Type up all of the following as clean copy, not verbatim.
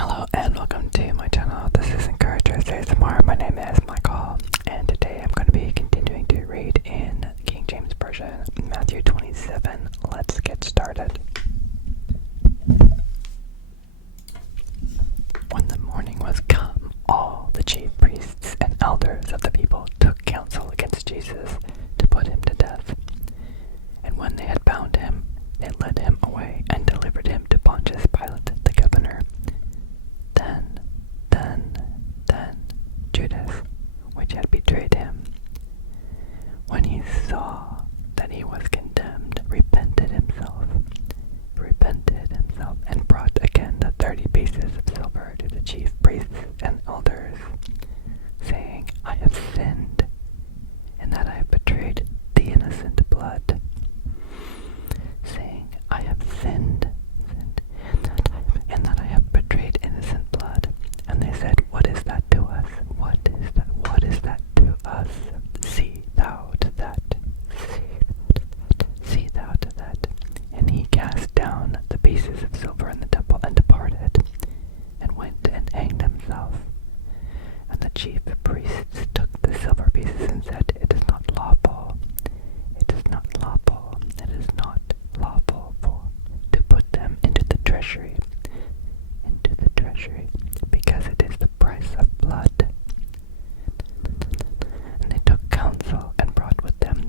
Hello and welcome to my channel. This is Encouragers ASMR. My name is Michael, and today I'm going to be continuing to read in King James Version, Matthew 27. Let's get started. When the morning was come, all the chief priests and elders of the people took counsel against Jesus to put him to death. And when they had bound him, they led him away and delivered him to Pontius Pilate, the governor. Then Judas, which had betrayed him, when he saw that he was condemned, repented himself, and brought again the 30 pieces of silver to the chief priests and elders, saying, I have sinned, in that I have betrayed the innocent blood. Saying, I have sinned, in that I have betrayed innocent blood. And they said, What is that to us? What is that to us? See thou to that. See thou to that. And he cast down the pieces of silver in the temple and departed, and went and hanged himself. And the chief priests took the silver pieces and said, It is not lawful. It is not lawful. It is not lawful to put them into the treasury, because it is the price of blood. And they took counsel and brought with them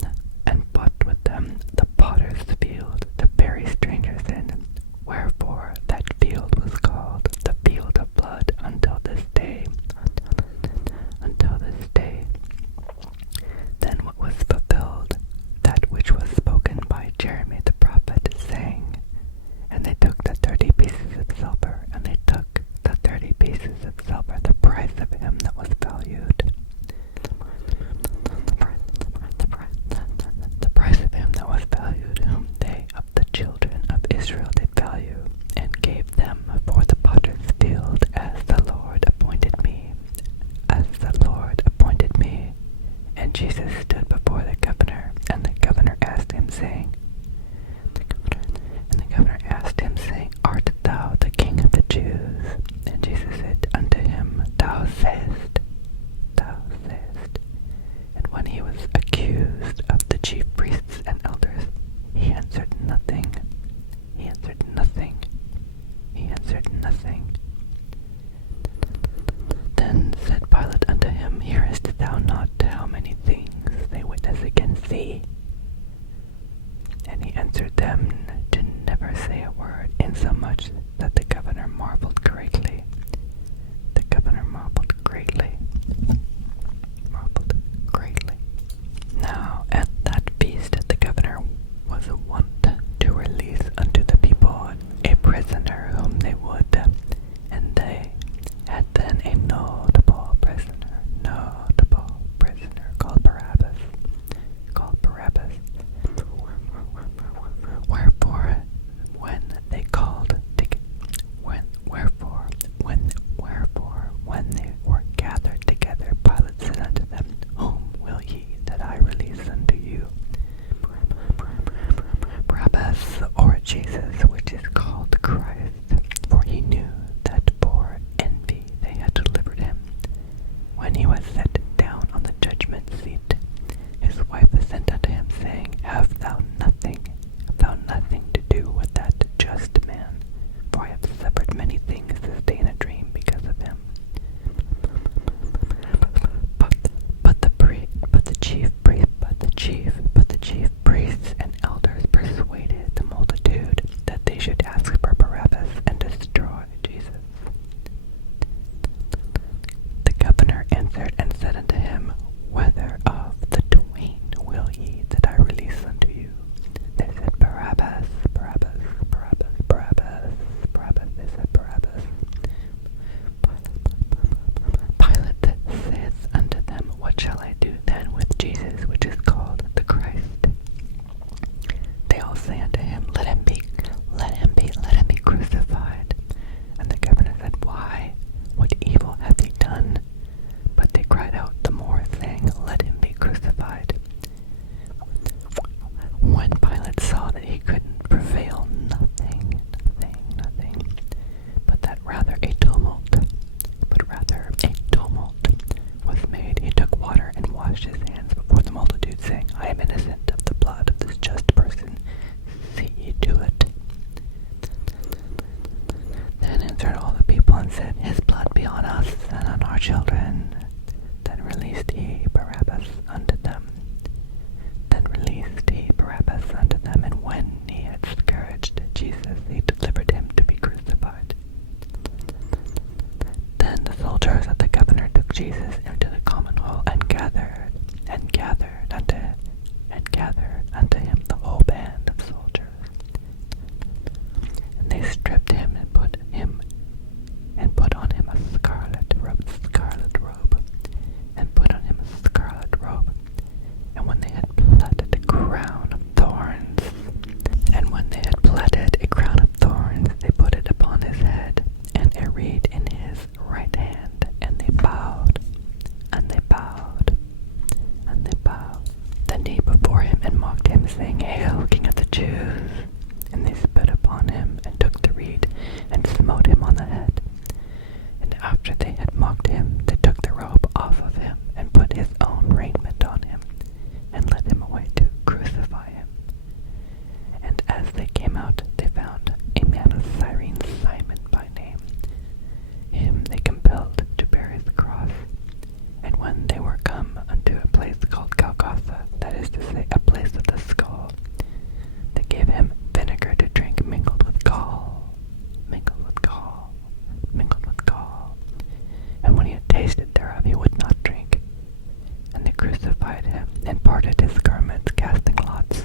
the potter's field to bury strangers in, wherefore that field was called the field of blood until this day. Then what was fulfilled, that which was spoken by Jeremy the prophet, saying, And they took the 30 pieces of silver, the price of him that was valued. The price of him that was valued, whom they of the children of Israel did value, and gave them for the potter's field, as the Lord appointed me. And Jesus stood before the governor, and the governor asked him, saying, Art thou the king of the Jews? And Jesus said unto him, Thou sayest. And when he was accused of the chief priests and elders, he answered nothing. Then said Pilate unto him, Hearest thou not how many things they witness against thee? And he answered them to never say a word, insomuch that the governor marveled greatly. Now at that feast the governor was wont to release unto the people a prisoner whom they would, and they had then a notable prisoner, answered all the people and said, His blood be on us and on our children. Then released he Barabbas unto them. And when he had scourged Jesus, he delivered him to be crucified. Then the soldiers of the governor took Jesus into the common hall and gathered unto him the whole band of soldiers. And they stripped him and put on him a scarlet robe, and put on him a scarlet robe. And when they had platted a crown of thorns, they put it upon his head, and a reed in his right hand, and they bowed. The knee before him and mocked him, saying, Hail, King of the Jews! And they spit upon him, and took the reed, and smote him on the head. And after they had mocked him, they took the robe off of him, and put his own raiment on him, and led him away to crucify him. And as they came out, they found a man of Cyrene, Simon by name. Him they compelled to bear his cross. And when they were come unto a place called Golgotha, that is to say, a place of the skull, they gave him vinegar to drink mingled with gall. And when he had tasted thereof, he would not drink. And they crucified him, and parted his garments, casting lots.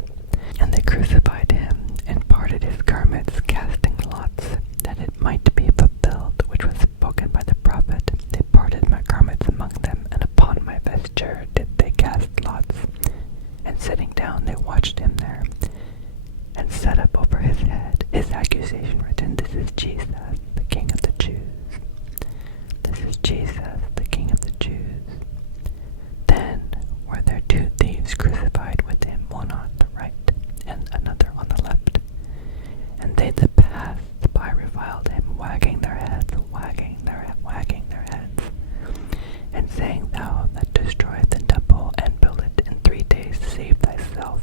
That it might be fulfilled, which was spoken by the prophet. They parted my garments among them, and upon my vesture did they cast lots. And sitting down, they watched him there, and set up over his head his accusation written, This is Jesus, the King of the Jews. This is Jesus, the King of the Jews. Then were there two thieves crucified with him, one on the right and another on the left. And they that passed by reviled him, wagging their heads, and saying, Thou that destroyest the temple and build it in 3 days, save thyself.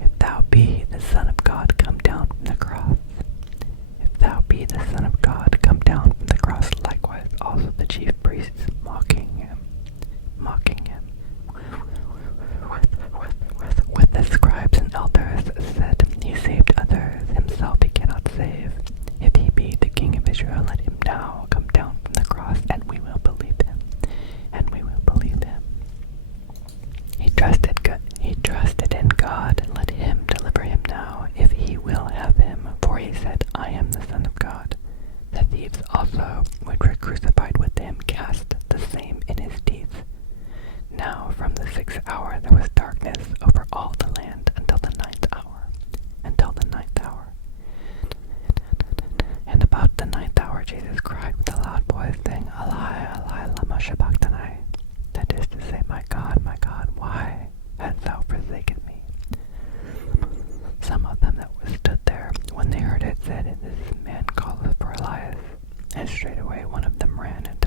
If thou be the Son of God, come down from the cross. Likewise also the chief priests mocking him. With the scribes and elders said, He saved others, himself he cannot save. If he be the King of Israel, let him now come down from the cross, and we will believe him. He trusted in God, and let him deliver him now, if he will have him. For he said, I am the Son of God. The thieves also, which were crucified with him, cast the same in his teeth. Now from the 6th hour there was darkness over all the land until the 9th hour. And about the 9th hour Jesus cried with a loud voice, saying, Eli, Eli, lama sabachthani. That is to say, my God, why hast thou forsaken me? Some of them that stood there, when they heard it, said, This man calleth for Elias. And straightway one of them ran and